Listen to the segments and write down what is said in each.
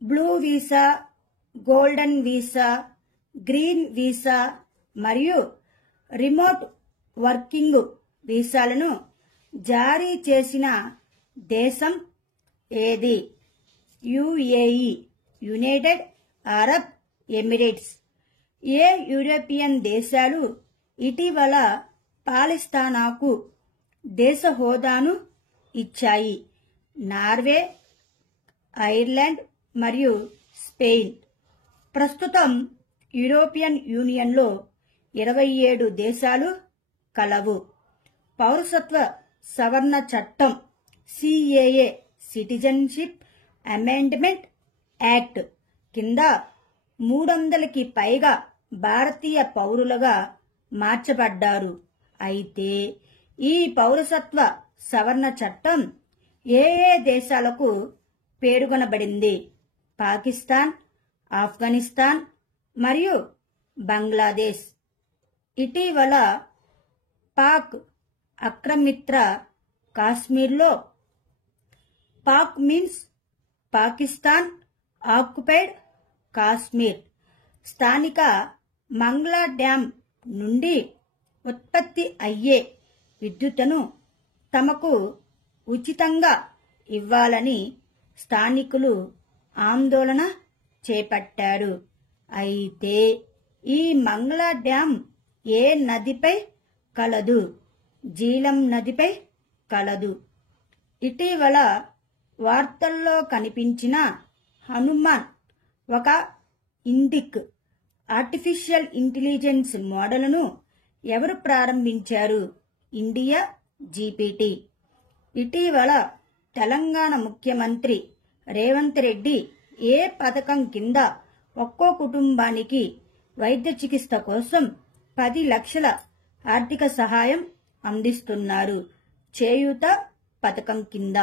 Blue visa, golden visa, green visa మరియు remote working వీసాలను జారీ చేసిన దేశం ఏది? UAE, United Arab Emirates. ఏ యూరోపియన్ దేశాలు ఇటీవల పాలస్తీనాకు దేశ హోదాను ఇచ్చాయి? నార్వే, ఐర్లాండ్ మరియు స్పెయిన్. ప్రస్తుతం యూరోపియన్ యూనియన్లో 27 దేశాలు కలవు. పౌరసత్వ సవరణ చట్టం సిఏఏ సిటిజన్షిప్ అమెండ్మెంట్ యాక్ట్ కింద 300కి పైగా భారతీయ పౌరులుగా మార్చబడ్డారు. అయితే ఈ పౌరసత్వ సవరణ చట్టం ఏ ఏ దేశాలకు పేర్కొనబడింది? పాకిస్తాన్, ఆఫ్ఘనిస్తాన్ మరియు బంగ్లాదేశ్. ఇటీవల పాక్ ఆక్రమిత కాశ్మీర్లో, పాక్ మీన్స్ పాకిస్తాన్ ఆక్యుపైడ్ కాశ్మీర్, స్థానిక మంగ్లా డ్యాం నుండి ఉత్పత్తి అయ్యే విద్యుత్తును తమకు ఉచితంగా ఇవ్వాలని స్థానికులు ఆందోళన చేపట్టారు. అయితే ఈ మంగ్లా డ్యాం ఏ నదిపై కలదు? జీలం నదిపై కలదు. ఇటీవల వార్తల్లో కనిపించిన హనుమాన్ ఒక ఇండిక్ ఆర్టిఫిషియల్ ఇంటెలిజెన్స్ మోడల్ను ఎవరు ప్రారంభించారు? India GPT. ఇటీవల తెలంగాణ ముఖ్యమంత్రి రేవంత్ రెడ్డి ఏ పథకం కింద ఒక్కో కుటుంబానికి వైద్య చికిత్స కోసం 10 లక్షల ఆర్థిక సహాయం అందిస్తున్నారు? చేయూత పథకం కింద.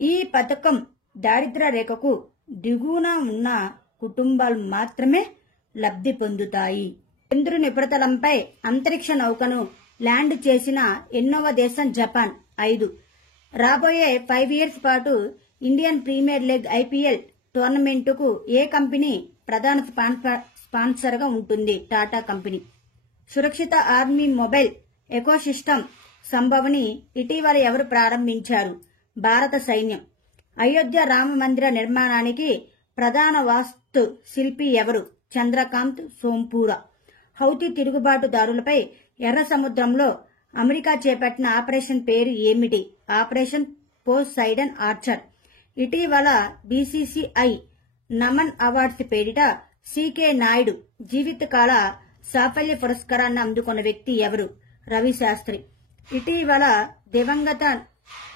ఈ పథకం దారిద్ర్య రేఖకు దిగువన ఉన్న కుటుంబాలు మాత్రమే లబ్ధి పొందుతాయి. చంద్రుని ఉపరితలంపై అంతరిక్ష నౌకను ల్యాండ్ చేసిన ఎన్నోవ దేశం జపాన్. 5. రాబోయే 5 ఇయర్స్ పాటు ఇండియన్ ప్రీమియర్ లీగ్ ఐపీఎల్ టోర్నమెంటుకు ఏ కంపెనీ ప్రధాన స్పాన్సర్గా ఉంటుంది? టాటా కంపెనీ. సురక్షిత ఆర్మీ మొబైల్ ఎకోసిస్టమ్ సంభవని ఇటీవల ఎవరు ప్రారంభించారు? భారత సైన్యం. అయోధ్య రామ మందిర నిర్మాణానికి ప్రధాన వాస్తు శిల్పి ఎవరు? చంద్రకాంత్ సోంపూరా. హౌతీ తిరుగుబాటుదారులపై ఎర్ర సముద్రంలో అమెరికా చేపట్టిన ఆపరేషన్ పేరు ఏమిటి? Operation Poseidon Archer. ఇటీవల బీసీసీఐ నమన్ అవార్డ్స్ పేరిట సీకే నాయుడు జీవితకాల సాఫల్య పురస్కారాన్ని అందుకున్న వ్యక్తి ఎవరు? రవి శాస్త్రి. ఇటీవల దివంగత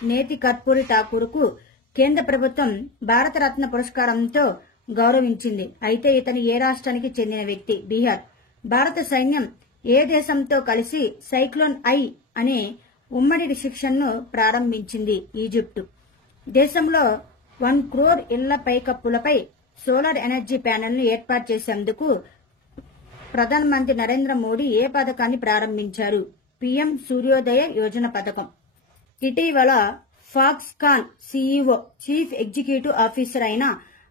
నేతి కర్పూరి ఠాకూర్కు కేంద్ర ప్రభుత్వం భారతరత్న పురస్కారంతో గౌరవించింది. అయితే ఇతను ఏ రాష్ట్రానికి చెందిన వ్యక్తి? బీహార్. భారత సైన్యం ఏ దేశంతో కలిసి సైక్లోన్ ఐ అనే ఉమ్మడి శిక్షణను ప్రారంభించింది? ఈజిప్టు. దేశంలో 1 crore ఇళ్ల పైకప్పులపై సోలార్ ఎనర్జీ ప్యానెల్ను ఏర్పాటు చేసేందుకు ప్రధానమంత్రి నరేంద్ర మోడీ ఏ పథకాన్ని ప్రారంభించారు? పీఎం సూర్యోదయ యోజన పథకం. ఇటీవల Foxconn CEO chief executive officer అయిన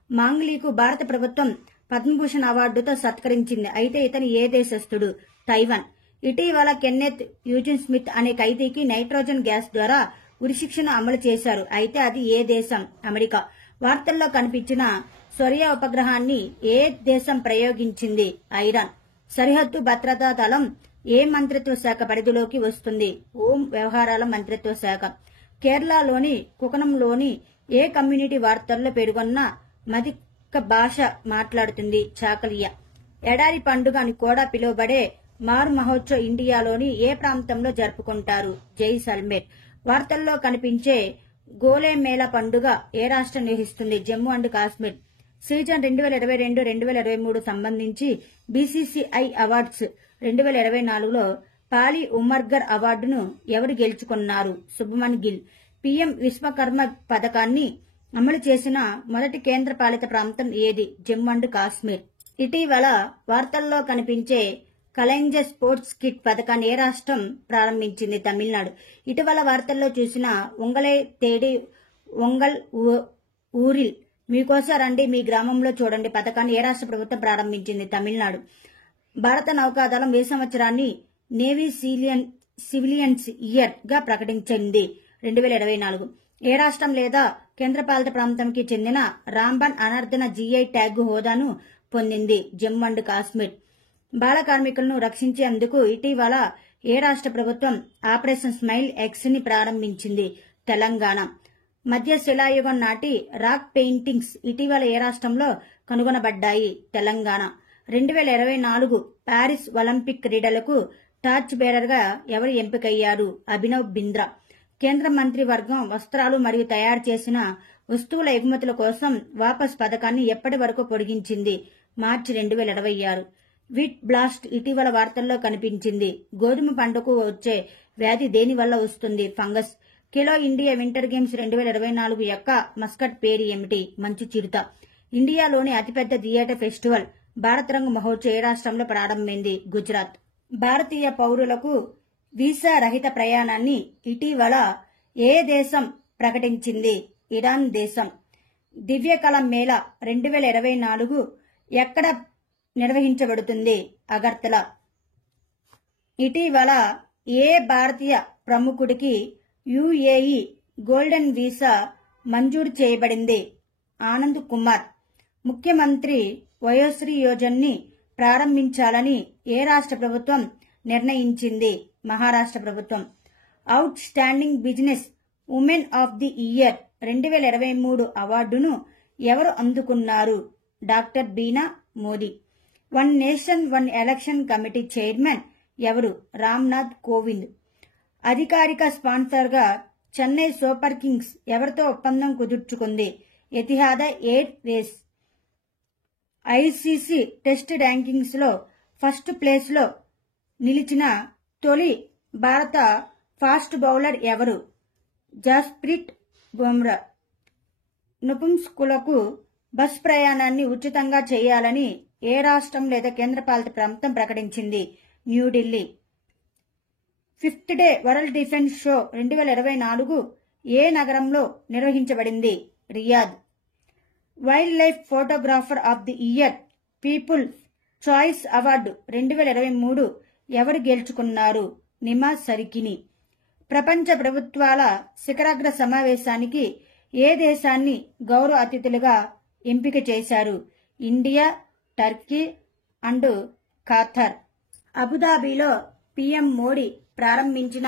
మాంగ్లీకు భారత ప్రభుత్వం పద్మభూషణ్ అవార్డుతో సత్కరించింది. అయితే ఇతను ఏ దేశస్థుడు? తైవాన్. ఇటీవల కెన్నెత్ యూజిన్ స్మిత్ అనే ఖైదీకి నైట్రోజన్ గ్యాస్ ద్వారా ఉరిశిక్షను అమలు చేశారు. అయితే అది ఏ దేశం? అమెరికా. వార్తల్లో కనిపించిన సొరియా ఉపగ్రహాన్ని ఏ దేశం ప్రయోగించింది? ఇరాన్. సరిహద్దు భద్రతా దళం ఏ మంత్రిత్వ శాఖ పరిధిలోకి వస్తుంది? హోం వ్యవహారాల మంత్రిత్వ శాఖ. కేరళలోని కుకనంలోని ఏ కమ్యూనిటీ వార్తల్లో పేర్కొన్న మదిక భాష మాట్లాడుతుంది? చాకలియా. ఎడారి పండుగ అని కూడా పిలువబడే మార్ మహోత్సవ్ ఇండియాలోని ఏ ప్రాంతంలో జరుపుకుంటారు? జైసల్మేర్. వార్తల్లో కనిపించే గోలే మేళా పండుగ ఏ రాష్ట్రం నిర్వహిస్తుంది? జమ్మూ అండ్ కాశ్మీర్. సీజన్ 2022-2023 సంబంధించి బీసీసీఐ అవార్డ్స్ 2024లో పాలి ఉమర్గర్ అవార్డును ఎవరు గెలుచుకున్నారు? శుభమన్ గిల్. పీఎం విశ్వకర్మ పథకాన్ని అమలు చేసిన మొదటి కేంద్ర పాలిత ప్రాంతం ఏది? జమ్మూ అండ్ కాశ్మీర్. ఇటీవల వార్తల్లో కనిపించే కలెంజర్ స్పోర్ట్స్ కిట్ పథకాన్ని ఏ రాష్ట్రం ప్రారంభించింది? తమిళనాడు. ఇటీవల వార్తల్లో చూసిన ఉంగలై తేడి ఉంగల్ ఊరిల్ మీకోసం రండి మీ గ్రామంలో చూడండి పథకాన్ని ఏ రాష్ట్ర ప్రభుత్వం ప్రారంభించింది? తమిళనాడు. భారత నౌకాదళం ఈ సంవత్సరాన్ని నేవీ సివిలియన్స్ ఇయర్ గా ప్రకటించింది 2024. ఏ రాష్ట్రం లేదా కేంద్రపాలిత ప్రాంతంకి చెందిన రాంబన్ అనర్ధన జీఐ ట్యాగ్ హోదాను పొందింది? జమ్మూ అండ్ కాశ్మీర్. బాల కార్మికులను రక్షించేందుకు ఇటీవల ఏ రాష్ట్ర ప్రభుత్వం ఆపరేషన్ స్మైల్ ఎక్స్ ని ప్రారంభించింది? తెలంగాణ. మధ్య శిలాయుగం నాటి రాక్ పెయింటింగ్స్ ఇటీవల ఏ రాష్ట్రంలో కనుగొనబడ్డాయి? తెలంగాణ. 2024 ప్యారిస్ ఒలింపిక్ క్రీడలకు టార్చ్ బేరర్ గా ఎవరు ఎంపికయ్యారు? అభినవ్ బింద్రా. కేంద్ర మంత్రి వర్గం వస్త్రాలు మరియు తయారు చేసిన వస్తువుల ఎగుమతుల కోసం వాపస్ పథకాన్ని ఎప్పటి వరకు పొడిగించింది? మార్చి 2026. వీట్ బ్లాస్ట్ ఇటీవల వార్తల్లో కనిపించింది. గోధుమ పంటకు వచ్చే వ్యాధి దేని వల్ల వస్తుంది? Fungus. Khelo India winter games 2024 యొక్క మస్కట్ పేరు ఏమిటి? మంచు చిరుత. ఇండియాలోని అతిపెద్ద థియేటర్ ఫెస్టివల్ భారత్ రంగ్ మహోత్సవ్ ఏ రాష్ట్రంలో ప్రారంభమైంది? గుజరాత్. భారతీయ పౌరులకు వీసా రహిత ప్రయాణాన్ని ఇటీవల ఏ దేశం ప్రకటించింది? ఇరాన్ దేశం. దివ్యకళ మేళా 2024 ఎక్కడ నిర్వహించబడుతుంది? అగర్తల. ఇటీవల ఏ భారతీయ ప్రముఖుడికి యుఏఈ గోల్డెన్ వీసా మంజూరు చేయబడింది? ఆనంద్ కుమార్. ముఖ్యమంత్రి వయోశ్రీ యోజనని ప్రారంభించాలని ఏ రాష్ట్ర ప్రభుత్వం నిర్ణయించింది? మహారాష్ట్ర ప్రభుత్వం. Outstanding business woman of the year 2023 అవార్డును ఎవరు అందుకున్నారు? Doctor Bina Modi. One nation one election committee chairman ఎవరు? రామ్నాథ్ కోవింద్. అధికారిక స్పాన్సర్ గా చెన్నై సూపర్ కింగ్స్ ఎవరితో ఒప్పందం కుదుర్చుకుంది? ఎతిహాద్ ఎయిర్ వేస్. ఐసీసీ టెస్ట్ ర్యాంకింగ్స్ లో ఫస్ట్ ప్లేస్ లో నిలిచిన తొలి భారత ఫాస్ట్ బౌలర్ ఎవరు? జస్ప్రీత్ బుమ్రా. నపుంసకులకు బస్ ప్రయాణాన్ని ఉచితంగా చేయాలని ఏ రాష్ట్రం లేదా కేంద్రపాలిత ప్రాంతం ప్రకటించింది? New Delhi. 5th day world defence show 2024 ఏ నగరంలో నిర్వహించబడింది? Riyadh. Wildlife photographer of the year people choice award 2023 ఎవరు గెలుచుకున్నారు? నిమా సరికిని. ప్రపంచ ప్రభుత్వాల శిఖరాగ్ర సమావేశానికి ఏ దేశాన్ని గౌరవ అతిథులుగా ఎంపిక చేశారు? India, Turkey and Qatar. అబుదాబిలో పీఎం మోడీ ప్రారంభించిన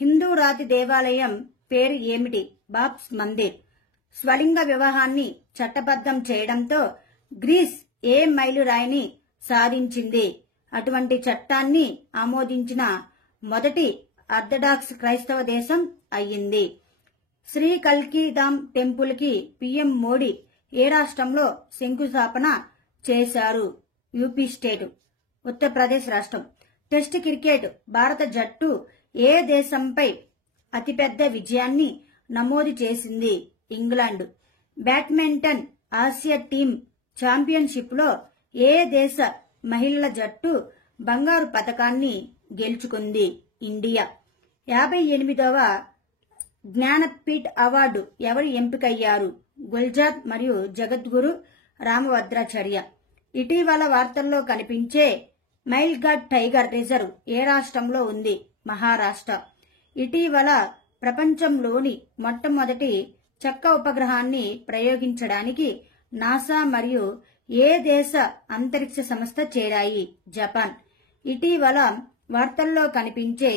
హిందూ రాతి దేవాలయం పేరు ఏమిటి? బాబ్స్ మందిర్. స్వలింగ వివాహాన్ని చట్టబద్ధం చేయడంతో గ్రీస్ ఏ మైలురాయిని సాధించింది? అటువంటి చట్టాన్ని ఆమోదించిన మొదటి ఆర్థడాక్స్ క్రైస్తవ దేశం అయ్యింది. శ్రీ కల్కీధామ్ టెంపుల్ కి పీఎం మోడీ ఏ రాష్ట్రంలో శంకుస్థాపన చేశారు? UP state. ఉత్తరప్రదేశ్ రాష్ట్రం. టెస్ట్ క్రికెట్ భారత జట్టు ఏ దేశంపై అతిపెద్ద విజయాన్ని నమోదు చేసింది? England. Badminton Asia team championship లో ఏ దేశ మహిళల జట్టు బంగారు పతకాన్ని గెలుచుకుంది? ఇండియా. 58వ జ్ఞానపీఠ్ అవార్డు ఎవరు ఎంపికయ్యారు? గుల్జార్ మరియు జగద్గురు రామభద్రాచార్య. ఇటీవల వార్తల్లో కనిపించే మైల్ఘాట్ టైగర్ రిజర్వ్ ఏ రాష్ట్రంలో ఉంది? మహారాష్ట్ర. ఇటీవల ప్రపంచంలోని మొట్టమొదటి చెక్క ఉపగ్రహాన్ని ప్రయోగించడానికి నాసా మరియు ఏ దేశ అంతరిక్ష సంస్థ చేరాయి? జపాన్. ఇటీవల వార్తల్లో కనిపించే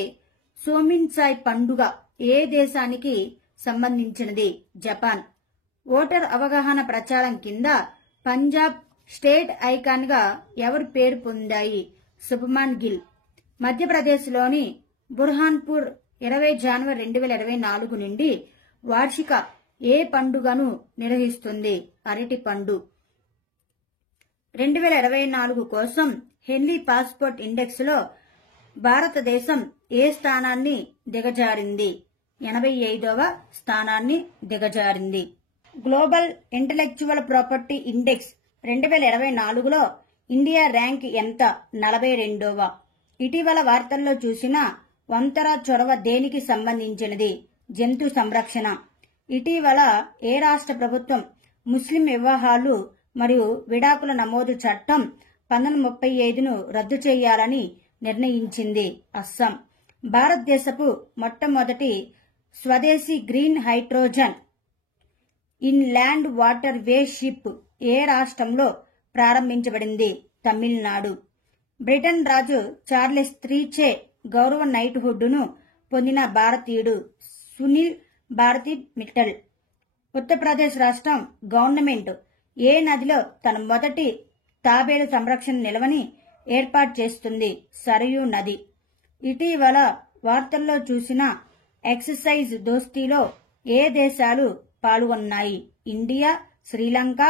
సోమిన్సాయ్ పండుగ ఏ దేశానికి సంబంధించినది? జపాన్. ఓటర్ అవగాహన ప్రచారం కింద పంజాబ్ స్టేట్ ఐకాన్ గా ఎవరు పేరు పొందాయి? శుభమాన్ గిల్. మధ్యప్రదేశ్లోని బుర్హాన్పూర్ 20 జనవరి 2024 నుండి వార్షిక ఏ పండుగను నిర్వహిస్తుంది? అరటి పండు. 2024 కోసం హెన్లీ పాస్పోర్ట్ ఇండెక్స్ లో భారతదేశం ఏ స్థానాన్ని దిగజారింది? 85వ స్థానాన్ని దిగజారింది. గ్లోబల్ ఇంటలెక్చువల్ ప్రాపర్టీ ఇండెక్స్ 2024లో ఇండియా ర్యాంక్ ఎంత? 42వ. ఇటీవల వార్తల్లో చూసిన వంతర చొరవ దేనికి సంబంధించినది? జంతు సంరక్షణ. ఇటీవల ఏ రాష్ట్ర ప్రభుత్వం ముస్లిం వివాహాలు మరియు విడాకుల నమోదు చట్టం 1935ను రద్దు చేయాలని నిర్ణయించింది? అస్సాం. భారతదేశపు మొట్టమొదటి స్వదేశీ green hydrogen inland waterway ship ఏ రాష్ట్రంలో ప్రారంభించబడింది? తమిళనాడు. బ్రిటన్ రాజు చార్లెస్ III గౌరవ నైట్హుడ్ను పొందిన భారతీయుడు సునీల్ భారతి మిట్టల్. ఉత్తరప్రదేశ్ రాష్ట్రం గవర్నమెంట్ ఏ నదిలో తన మొదటి తాబేలు సంరక్షణ నిల్వని ఏర్పాటు చేస్తుంది? సరయూ నది. ఇటీవల వార్తల్లో చూసిన ఎక్సర్సైజ్ దోస్తీలో ఏ దేశాలు పాల్గొన్నాయి? ఇండియా, శ్రీలంక,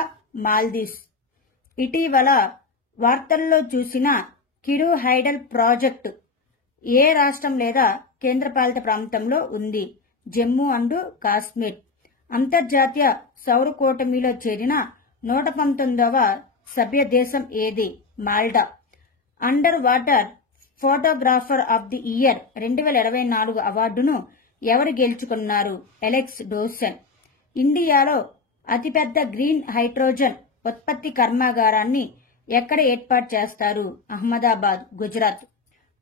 మాల్దీవ్స్. ఇటీవల వార్తల్లో చూసిన కిరు హైడల్ ప్రాజెక్టు ఏ రాష్ట్రం లేదా కేంద్రపాలిత ప్రాంతంలో ఉంది? జమ్మూ అండ్ కాశ్మీర్. అంతర్జాతీయ సౌర కూటమిలో చేరిన 119వ సభ్య దేశం ఏది? Malta. Under water photographer of the year 2024 అవార్డును ఎవరు గెలుచుకున్నారు? ఎలెక్స్ డోసెన్. ఇండియాలో అతిపెద్ద గ్రీన్ హైడ్రోజన్ ఉత్పత్తి కర్మాగారాన్ని ఎక్కడ ఏర్పాటు చేస్తారు? అహ్మదాబాద్, గుజరాత్.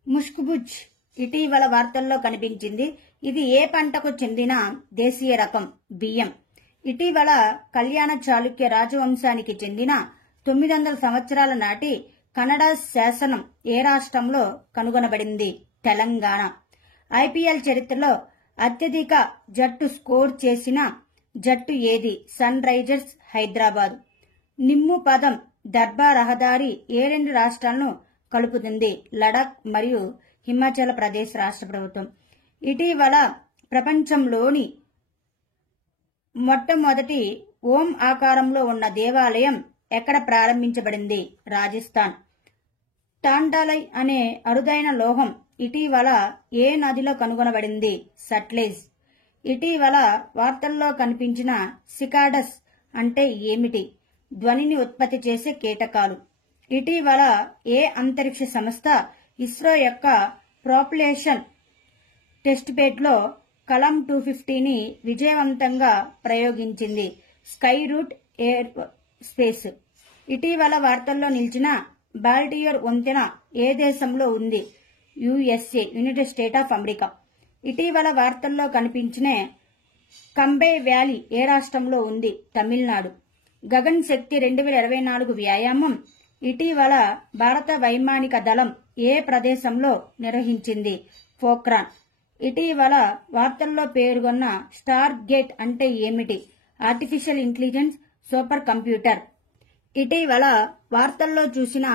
ముష్కుబుజ్ ఇటీవల వార్తల్లో కనిపించింది. ఇది ఏ పంటకు చెందిన దేశీయ రకం? బియ్యం. ఇటీవల కళ్యాణ చాళుక్య రాజవంశానికి చెందిన 900 సంవత్సరాల నాటి కన్నడ శాసనం ఏ రాష్ట్రంలో కనుగొనబడింది? తెలంగాణ. ఐపీఎల్ చరిత్రలో అత్యధిక జట్టు స్కోర్ చేసిన జట్టు ఏది? Sunrisers Hyderabad. నిమ్ము పదం దర్బా రహదారి ఏ రెండు రాష్ట్రాలను కలుపుతుంది? లడాక్ మరియు హిమాచల్ ప్రదేశ్ రాష్ట్ర ప్రభుత్వం. ఇటీవల ప్రపంచంలోని మొట్టమొదటి ఓం ఆకారంలో ఉన్న దేవాలయం ఎక్కడ ప్రారంభించబడింది? రాజస్థాన్. టాంటాలై అనే అరుదైన లోహం ఇటీవల ఏ నదిలో కనుగొనబడింది? సట్లెజ్. ఇటీవల వార్తల్లో కనిపించిన సికాడస్ అంటే ఏమిటి? ధ్వనిని ఉత్పత్తి చేసే కీటకాలు. ఇటీవల ఏ అంతరిక్ష సంస్థ ఇస్రో యొక్క ప్రాపులేషన్ టెస్ట్ బెడ్లో కలాం 250ని విజయవంతంగా ప్రయోగించింది? Skyroot Aerospace. ఇటీవల వార్తల్లో నిలిచిన బాల్టియర్ వంతెన ఏ దేశంలో ఉంది? USA, United State of America. ఇటీవల వార్తల్లో కనిపించిన కంబే వ్యాలీ ఏ రాష్ట్రంలో ఉంది? తమిళనాడు. గగన్ శక్తి 2024 వ్యాయామం ఇటీవల భారత వైమానిక దళం ఏ ప్రదేశంలో నిర్వహించింది? పోఖ్రాన్. ఇటీవల వార్తల్లో పేర్కొన్న స్టార్ గేట్ అంటే ఏమిటి? Artificial intelligence super computer. ఇటీవల వార్తల్లో చూసిన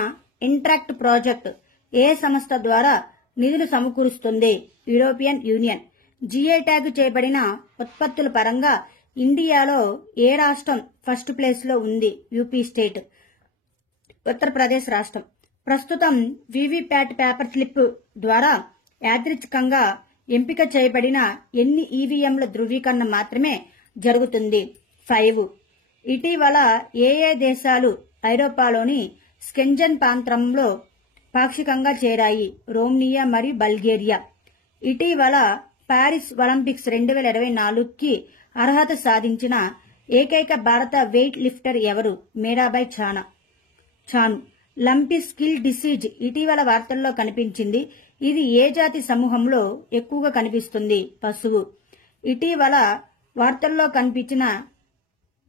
ఇంట్రాక్ట్ ప్రాజెక్ట్ ఏ సంస్థ ద్వారా నిధులు సమకూరుస్తుంది? European union. జిఐ ట్యాగ్ చేయబడిన ఉత్పత్తుల పరంగా ఇండియాలో ఏ రాష్ట్రం ఫస్ట్ ప్లేస్ లో ఉంది? UP state. ఉత్తరప్రదేశ్ రాష్ట్రం. ప్రస్తుతం వీవీప్యాట్ పేపర్ స్లిప్ ద్వారా యాదృచ్ఛికంగా ఎంపిక చేయబడిన ఎన్ని ఈవీఎంల ధృవీకరణ మాత్రమే జరుగుతుంది? 5. ఇటీవల ఏ దేశాలు ఐరోపాలోని స్కెంజన్ ప్రాంతంలో పాక్షికంగా చేరాయి? రోమేనియా మరియు బల్గేరియా. ఇటీవల పారిస్ ఒలింపిక్స్ 2024కి అర్హత సాధించిన ఏకైక భారత వెయిట్ లిఫ్టర్ ఎవరు? Mirabai Chanu. Lumpy skin disease ఇటీవల వార్తల్లో కనిపించింది. ఇది ఏ జాతి సమూహంలో ఎక్కువగా కనిపిస్తుంది? పశువు. ఇటీవల వార్తల్లో కనిపించిన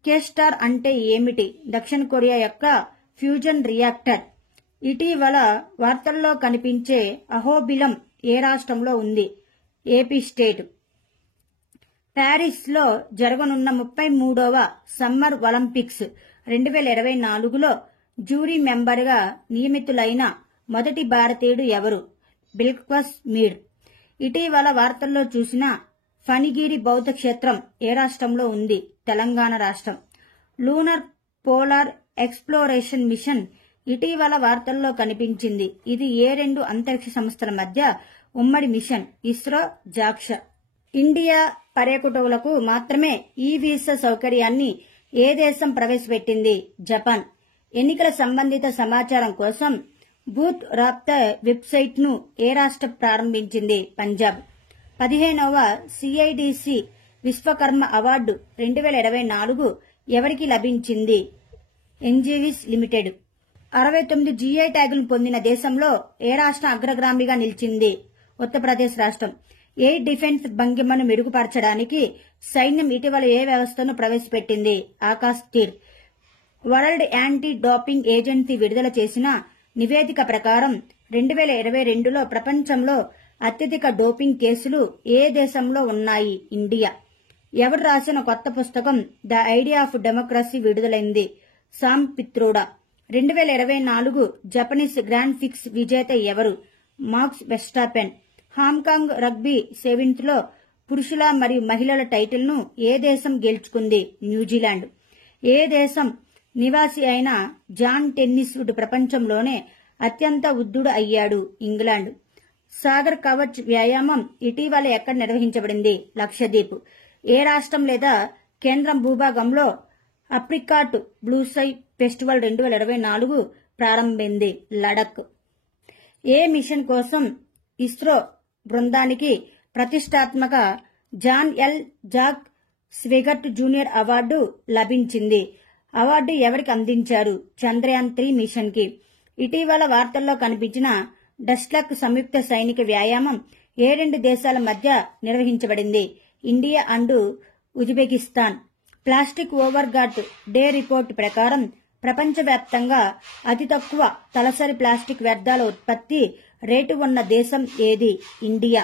కేస్టార్ అంటే ఏమిటి? దక్షిణ కొరియా యొక్క ఫ్యూజన్ రియాక్టర్. ఇటీవల వార్తల్లో కనిపించే అహోబిలం ఏ రాష్ట్రంలో ఉంది? AP state. ప్యారిస్ లో జరగనున్న 33వ సమ్మర్ ఒలింపిక్స్ 2024లో జ్యూరీ మెంబర్గా నియమితులైన మొదటి భారతీయుడు ఎవరు? బిల్క్వాస్ మీర్. ఇటీవల వార్తల్లో చూసిన ఫణిగిరి బౌద్ధ క్షేత్రం ఏ రాష్ట్రంలో ఉంది? తెలంగాణ రాష్ట్రం. లూనర్ పోలార్ ఎక్స్ప్లోరేషన్ మిషన్ ఇటీవల వార్తల్లో కనిపించింది. ఇది ఏ రెండు అంతరిక్ష సంస్థల మధ్య ఉమ్మడి మిషన్? ఇస్రో, జాక్ష. ఇండియా పర్యాటకులకు మాత్రమే ఈ వీసా సౌకర్యాన్ని ఏ దేశం ప్రవేశపెట్టింది? జపాన్. ఎన్నికల సంబంధిత సమాచారం కోసం బూత్ రాబ్తా వెబ్సైట్ ను ఏ రాష్ట్రం ప్రారంభించింది? పంజాబ్. 15వ సిఐడిసి విశ్వకర్మ అవార్డు 2024 ఎవరికి లభించింది? ఎన్జీవీస్ లిమిటెడ్. 69 జీఐ ట్యాగులను పొందిన దేశంలో ఏ రాష్ట్రం అగ్రగామిగా నిలిచింది? ఉత్తరప్రదేశ్ రాష్ట్రం. ఎయిర్ డిఫెన్స్ భంగిమను మెరుగుపరచడానికి సైన్యం ఇటీవల ఏ వ్యవస్థను ప్రవేశపెట్టింది? Akash Teer. World Anti Doping Agency విడుదల చేసిన నివేదిక ప్రకారం 2022లో ప్రపంచంలో అత్యధిక డోపింగ్ కేసులు ఏ దేశంలో ఉన్నాయి? ఇండియా. ఎవరు రాసిన కొత్త పుస్తకం ద ఐడియా ఆఫ్ డెమోక్రసీ విడుదలైంది? సామ్ పిత్రోడా. 2024 జపనీస్ గ్రాండ్ ఫిక్స్ విజేత ఎవరు? మాక్స్ వెస్టాపెన్. హాంకాంగ్ రగ్బీ సెవెన్త్లో పురుషుల మరియు మహిళల టైటిల్ను ఏ దేశం గెలుచుకుంది? న్యూజిలాండ్. ఏ దేశం నివాసి అయిన జాన్ టెన్నిస్వుడ్ ప్రపంచంలోనే అత్యంత వృద్ధుడు అయ్యాడు? ఇంగ్లాండ్. సాగర్ కవచ్ వ్యాయామం ఇటీవల ఎక్కడ నిర్వహించబడింది? లక్షద్వీప్. ఏ రాష్ట్రం లేదా కేంద్రం భూభాగంలో అప్రికాట్ బ్లూసై ఫెస్టివల్ 2024 ప్రారంభమైంది? లడక్. ఏ మిషన్ కోసం ఇస్రో బృందానికి ప్రతిష్టాత్మక John L Jack Swigert Junior award లభించింది? అవార్డు ఎవరికి అందించారు? చంద్రయాన్ 3 మిషన్ కి. ఇటీవల వార్తల్లో కనిపించిన డస్ట్లక్ సంయుక్త సైనిక వ్యాయామం ఏ రెండు దేశాల మధ్య నిర్వహించబడింది? India and Uzbekistan. Plastic overshoot day report ప్రకారం ప్రపంచవ్యాప్తంగా అతి తక్కువ తలసరి ప్లాస్టిక్ వ్యర్థాల ఉత్పత్తి రేటు ఉన్న దేశం ఏది? ఇండియా.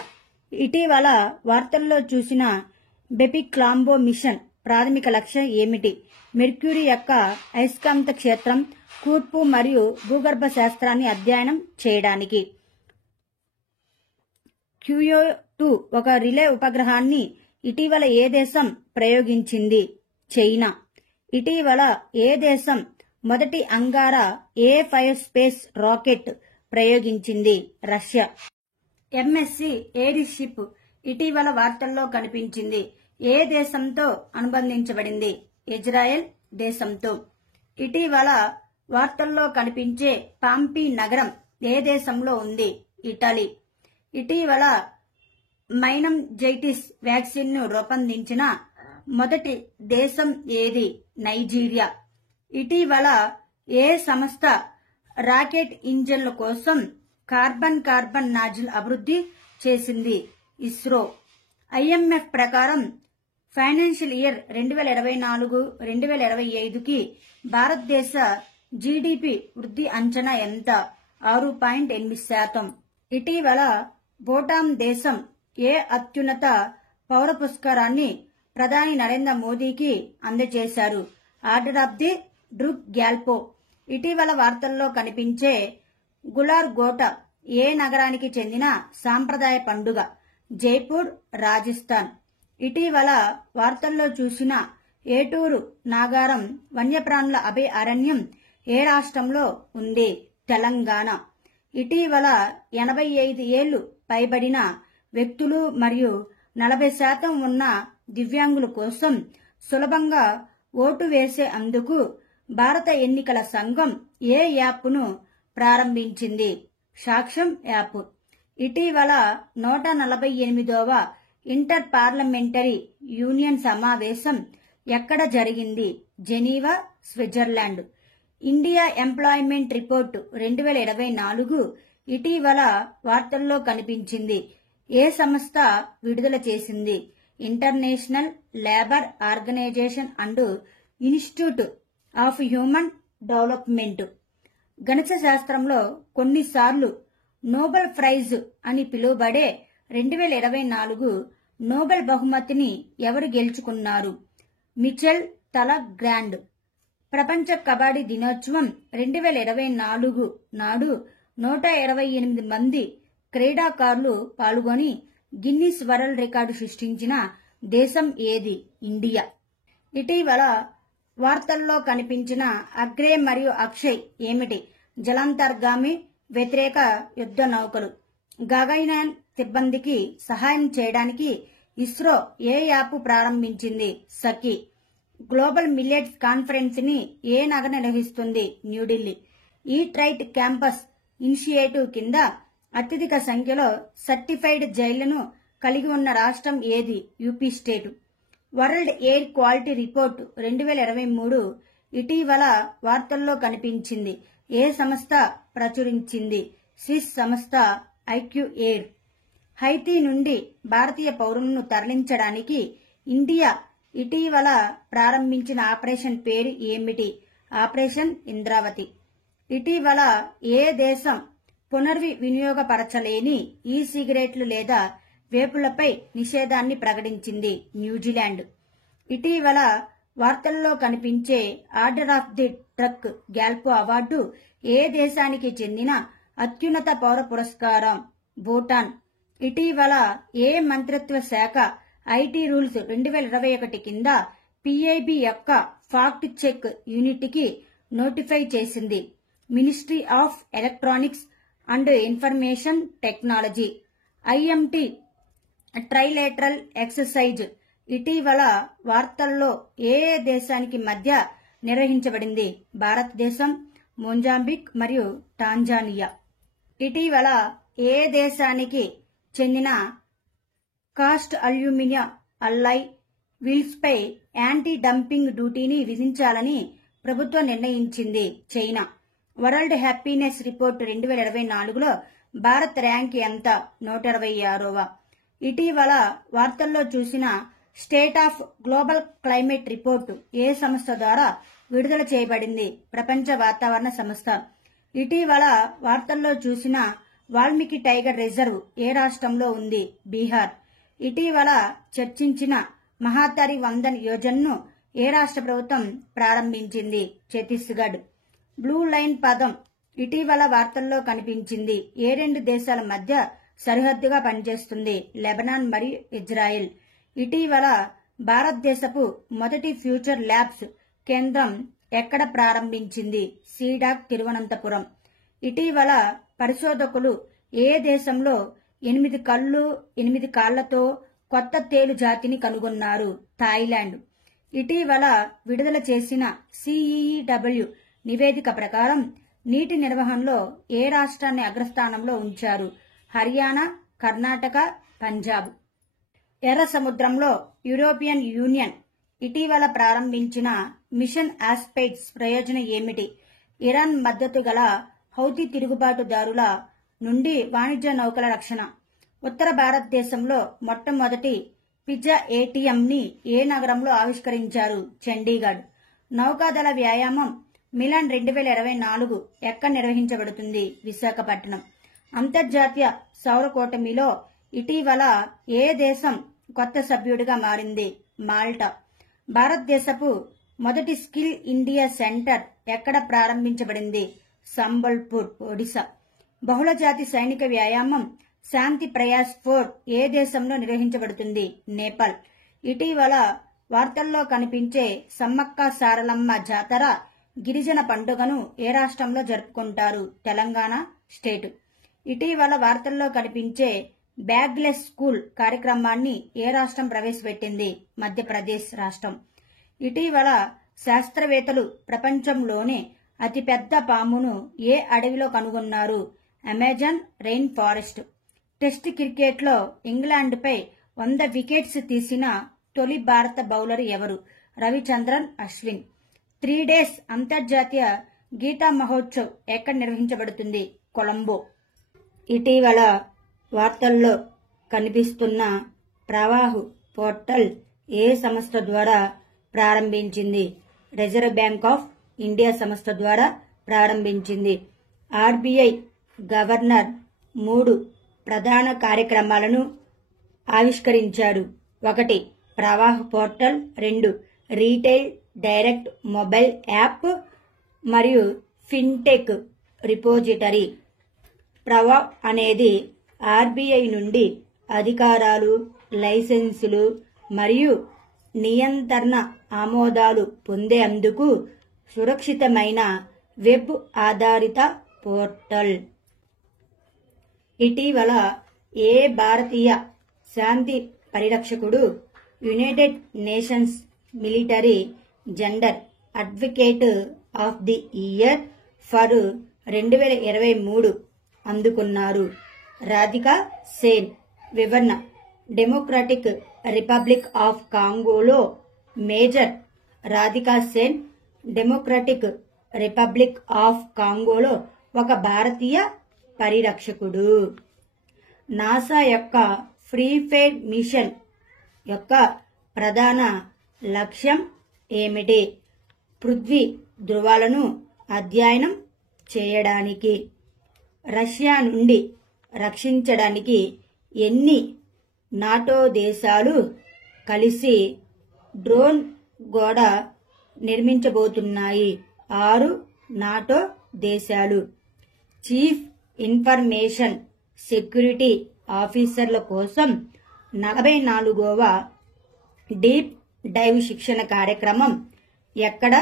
ఇటీవల వార్తల్లో చూసిన బెపిక్లాంబో మిషన్ ప్రాథమిక లక్ష్యం ఏమిటి? మెర్క్యూరీ యొక్క అయస్కాంత క్షేత్రం, కూర్పు మరియు భూగర్భ శాస్త్రాన్ని అధ్యయనం చేయడానికి. క్యూయో-2 ఒక రిలే ఉపగ్రహాన్ని ఇటీవల ఏ దేశం ప్రయోగించింది? చైనా. ఇటీవల ఏ దేశం మొదటి అంగారా A5 స్పేస్ రాకెట్ ప్రయోగించింది? రష్యా. ఎంఎస్సి ఎయిర్ షిప్ ఇటీవల వార్తల్లో కనిపించింది. ఏ దేశంతో అనుబంధించబడింది? ఇజ్రాయెల్ దేశంతో. ఇటీవల వార్తల్లో కనిపించే పాంపీ నగరం ఏ దేశంలో ఉంది? ఇటలీ. ఇటీవల మైనంజైటిస్ వ్యాక్సిన్ ను రూపొందించిన మొదటి దేశం ఏది? నైజీరియా. ఇటీవల ఏ సంస్థ రాకెట్ ఇంజన్ల కోసం కార్బన్ నాజిల్ అభివృద్ధి చేసింది? ఇస్రో. ఐఎంఎఫ్ ప్రకారం ఫైనాన్షియల్ ఇయర్ 2024-2025కి భారతదేశ జీడీపీ వృద్ధి అంచనా ఎంత? 6.8%. ఇటీవల భూటాన్ దేశం ఏ అత్యున్నత పౌర పురస్కారాన్ని ప్రధాని నరేంద్ర మోదీకి అందజేశారు? Order of the Druk Gyalpo. ఇటీవల వార్తల్లో కనిపించే గులార్ గోట ఏ నగరానికి చెందిన సాంప్రదాయ పండుగ? జైపూర్, రాజస్థాన్. ఇటీవల వార్తల్లో చూసిన ఏటూరు నాగారం వన్యప్రాణుల అభయ అరణ్యం ఏ రాష్ట్రంలో ఉంది? తెలంగాణ. ఇటీవల 85 ఏళ్లు పైబడిన వ్యక్తులు మరియు 40% ఉన్న దివ్యాంగుల కోసం సులభంగా ఓటు వేసే అందుకు భారత ఎన్నికల సంఘం ఏ యాప్ను ప్రారంభించింది? సాక్ష్యం యాప్. ఇటీవల 148వ ఇంటర్ పార్లమెంటరీ యూనియన్ సమావేశం ఎక్కడ జరిగింది? Geneva, Switzerland. India employment report 2024 ఇటీవల వార్తల్లో కనిపించింది. ఏ సంస్థ విడుదల చేసింది? International Labour Organization and Institute of Human Development. గణిత శాస్త్రంలో కొన్నిసార్లు నోబెల్ ప్రైజ్ అని పిలువబడే 2024 నోబెల్ బహుమతిని ఎవరు గెలుచుకున్నారు? మిచెల్ తలగ్రాండ్. ప్రపంచ కబడ్డీ దినోత్సవం 2024 నాడు 128 మంది క్రీడాకారులు పాల్గొని గిన్నిస్ వరల్డ్ రికార్డు సృష్టించిన దేశం ఏది? ఇండియా. ఇటీవల వార్తల్లో కనిపించిన అగ్రే మరియు అక్షయ్ ఏమిటి? జలాంతర్గామి వ్యతిరేక యుద్ధ నౌకలు. గగన్యాన్ సిబ్బందికి సహాయం చేయడానికి ఇస్రో ఏ యాప్ ప్రారంభించింది? సఖి. గ్లోబల్ మిల్లెట్స్ కాన్ఫరెన్స్ ని ఏ నగరం నిర్వహిస్తుంది? New Delhi. Eat right campus initiative కింద అత్యధిక సంఖ్యలో సర్టిఫైడ్ జైళ్లను కలిగి ఉన్న రాష్ట్రం ఏది? UP state. World air quality report 2023 ఇటీవల వార్తల్లో కనిపించింది. ఏ సంస్థ ప్రచురించింది? స్విస్ సంస్థ ఐక్యూ ఎయిర్. హైతీ నుండి భారతీయ పౌరులను తరలించడానికి ఇండియా ఇటీవల ప్రారంభించిన ఆపరేషన్ పేరు ఏమిటి? ఆపరేషన్ ఇంద్రావతి. ఇటీవల ఏ దేశం పునర్వినియోగపరచలేని ఈ సిగరెట్లు లేదా వేపులపై నిషేధాన్ని ప్రకటించింది? న్యూజిలాండ్. ఇటీవల వార్తల్లో కనిపించే Order of the Druk Gyalpo award ఏ దేశానికి చెందిన అత్యున్నత పౌర పురస్కారం? భూటాన్. ఇటీవల ఏ మంత్రిత్వ శాఖ ఐటీ రూల్స్ 2021 కింద పిఐబి యొక్క ఫాక్ట్ చెక్ యూనిట్ కి నోటిఫై చేసింది? Ministry of electronics and information technology. IMT trilateral exercise ఇటీవల వార్తల్లో ఏ దేశానికి మధ్య నిర్వహించబడింది? భారతదేశం, మొజాంబిక్ మరియు టాంజానియా. ఇటీవల ఏ దేశానికి చెందిన కాస్ట్ అల్యూమినియం అల్లాయ్ వీల్స్ పై యాంటీ డంపింగ్ డ్యూటీని విధించాలని ప్రభుత్వం నిర్ణయించింది? చైనా. వరల్డ్ హ్యాపీనెస్ రిపోర్ట్ 2024లో భారత్ ర్యాంక్ ఎంత? 126వ. ఇటీవల వార్తల్లో చూసిన State of Global Climate report ఏ సంస్థ ద్వారా విడుదల చేయబడింది? ప్రపంచ వాతావరణ సంస్థ. ఇటీవల వార్తల్లో చూసిన వాల్మీకి టైగర్ రిజర్వ్ ఏ రాష్ట్రంలో ఉంది? బీహార్. ఇటీవల చర్చించిన మహాతరి వందన్ యోజనను ఏ రాష్ట్ర ప్రభుత్వం ప్రారంభించింది? ఛత్తీస్గఢ్. బ్లూ లైన్ పదం ఇటీవల వార్తల్లో కనిపించింది. ఏ రెండు దేశాల మధ్య సరిహద్దుగా పనిచేస్తుంది? లెబనాన్ మరియు ఇజ్రాయెల్. ఇటీవల భారతదేశపు మొదటి ఫ్యూచర్ ల్యాబ్స్ కేంద్రం ఎక్కడ ప్రారంభించింది? సీడాక్ తిరువనంతపురం. ఇటీవల పరిశోధకులు ఏ దేశంలో 8 కళ్ళు 8 కాళ్లతో కొత్త తేలు జాతిని కనుగొన్నారు? థాయిలాండ్. ఇటీవల విడుదల చేసిన సిఈడబ్ల్యూ నివేదిక ప్రకారం నీటి నిర్వహణలో ఏ రాష్ట్రాన్ని అగ్రస్థానంలో ఉంచారు? హర్యానా, కర్ణాటక, పంజాబ్. ఎర్ర సముద్రంలో యూరోపియన్ యూనియన్ ఇటీవల ప్రారంభించిన మిషన్ ఆస్పెయిడ్స్ ప్రయోజనం ఏమిటి? ఇరాన్ మద్దతు గల హౌతీ తిరుగుబాటుదారుల నుండి వాణిజ్య నౌకల రక్షణ. ఉత్తర భారతదేశంలో మొట్టమొదటి పిజ్జా ఏటీఎం ని ఏ నగరంలో ఆవిష్కరించారు? చండీగఢ్. నౌకాదళ వ్యాయామం మిలాన్ 2024 ఎక్కడ నిర్వహించబడుతుంది? విశాఖపట్నం. అంతర్జాతీయ సౌర కూటమిలో ఇటీవల ఏ దేశం కొత్త సభ్యుడిగా మారింది? మాల్టా. భారతదేశపు మొదటి స్కిల్ ఇండియా సెంటర్ ఎక్కడ ప్రారంభించబడింది? సంబల్పూర్, ఒడిశా. బహుళజాతి సైనిక వ్యాయామం శాంతి ప్రయాస్ 4 ఏ దేశంలో నిర్వహించబడుతుంది? నేపాల్. ఇటీవల వార్తల్లో కనిపించే సమ్మక్క సారలమ్మ జాతర గిరిజన పండుగను ఏ రాష్ట్రంలో జరుపుకుంటారు? తెలంగాణ స్టేట్. ఇటీవల వార్తల్లో కనిపించే బ్యాగ్లెస్ స్కూల్ కార్యక్రమాన్ని ఏ రాష్ట్రం ప్రవేశపెట్టింది? మధ్యప్రదేశ్ రాష్ట్రం. ఇటీవల శాస్త్రవేత్తలు ప్రపంచంలోనే అతిపెద్ద పామును ఏ అడవిలో కనుగొన్నారు? Amazon rain forest. టెస్ట్ క్రికెట్లో ఇంగ్లాండ్పై 100 వికెట్స్ తీసిన తొలి భారత బౌలర్ ఎవరు? రవిచంద్రన్ అశ్విన్. 3 డేస్ అంతర్జాతీయ గీతా మహోత్సవ్ ఎక్కడ నిర్వహించబడుతుంది? కొలంబో. ఇటీవల వార్తల్లో కనిపిస్తున్న ప్రవాహ్ పోర్టల్ ఏ సంస్థ ద్వారా ప్రారంభించింది? రిజర్వ్ బ్యాంక్ ఆఫ్ ఇండియా సంస్థ ద్వారా ప్రారంభించింది. ఆర్బీఐ గవర్నర్ 3 ప్రధాన కార్యక్రమాలను ఆవిష్కరించారు. 1 Pravaah portal, 2 retail direct mobile app మరియు ఫిన్టెక్ రిపోజిటరీ. ప్రవాహ్ అనేది ఆర్బీఐ నుండి అధికారాలు, లైసెన్సులు మరియు నియంత్రణ ఆమోదాలు పొందేందుకు సురక్షితమైన వెబ్ ఆధారిత పోర్టల్. ఇటీవల ఏ భారతీయ శాంతి పరిరక్షకుడు United Nations Military Gender Advocate of the Year for 2023 అందుకున్నారు. రాధికా సేన్ వివరణ డెమోక్రటిక్ రిపబ్లిక్ ఆఫ్ కాంగోలో major Radhika Sen Democratic Republic of కాంగోలో ఒక భారతీయ పరిరక్షకుడు. నాసా యొక్క ఫ్రీ ఫైర్ మిషన్ యొక్క ప్రధాన లక్ష్యం ఏమిటి? పృథ్వీ ధృవాలను అధ్యయనం చేయడానికి. రష్యా నుండి రక్షించడానికి ఎన్ని నాటో దేశాలు కలిసి డ్రోన్ గోడ నిర్మించబోతున్నాయి? 6 నాటో దేశాలు. చీఫ్ ఇన్ఫర్మేషన్ సెక్యూరిటీ ఆఫీసర్ల కోసం 44వ డీప్ డైవ్ శిక్షణ కార్యక్రమం ఎక్కడ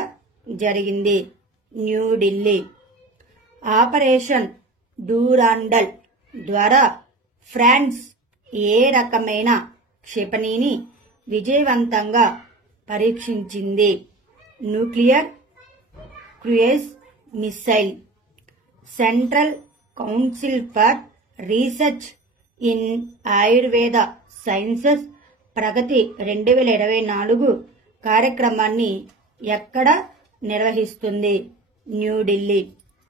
జరిగింది? న్యూఢిల్లీ. ఆపరేషన్ డూరాండల్ ద్వారా ఫ్రాన్స్ ఏ రకమైన క్షిపణిని విజయవంతంగా పరీక్షించింది? Nuclear cruise missile. Central Council for Research in Ayurveda Sciences Pragati 2024 కార్యక్రమాన్ని ఎక్కడ నిర్వహిస్తుంది? న్యూఢిల్లీ.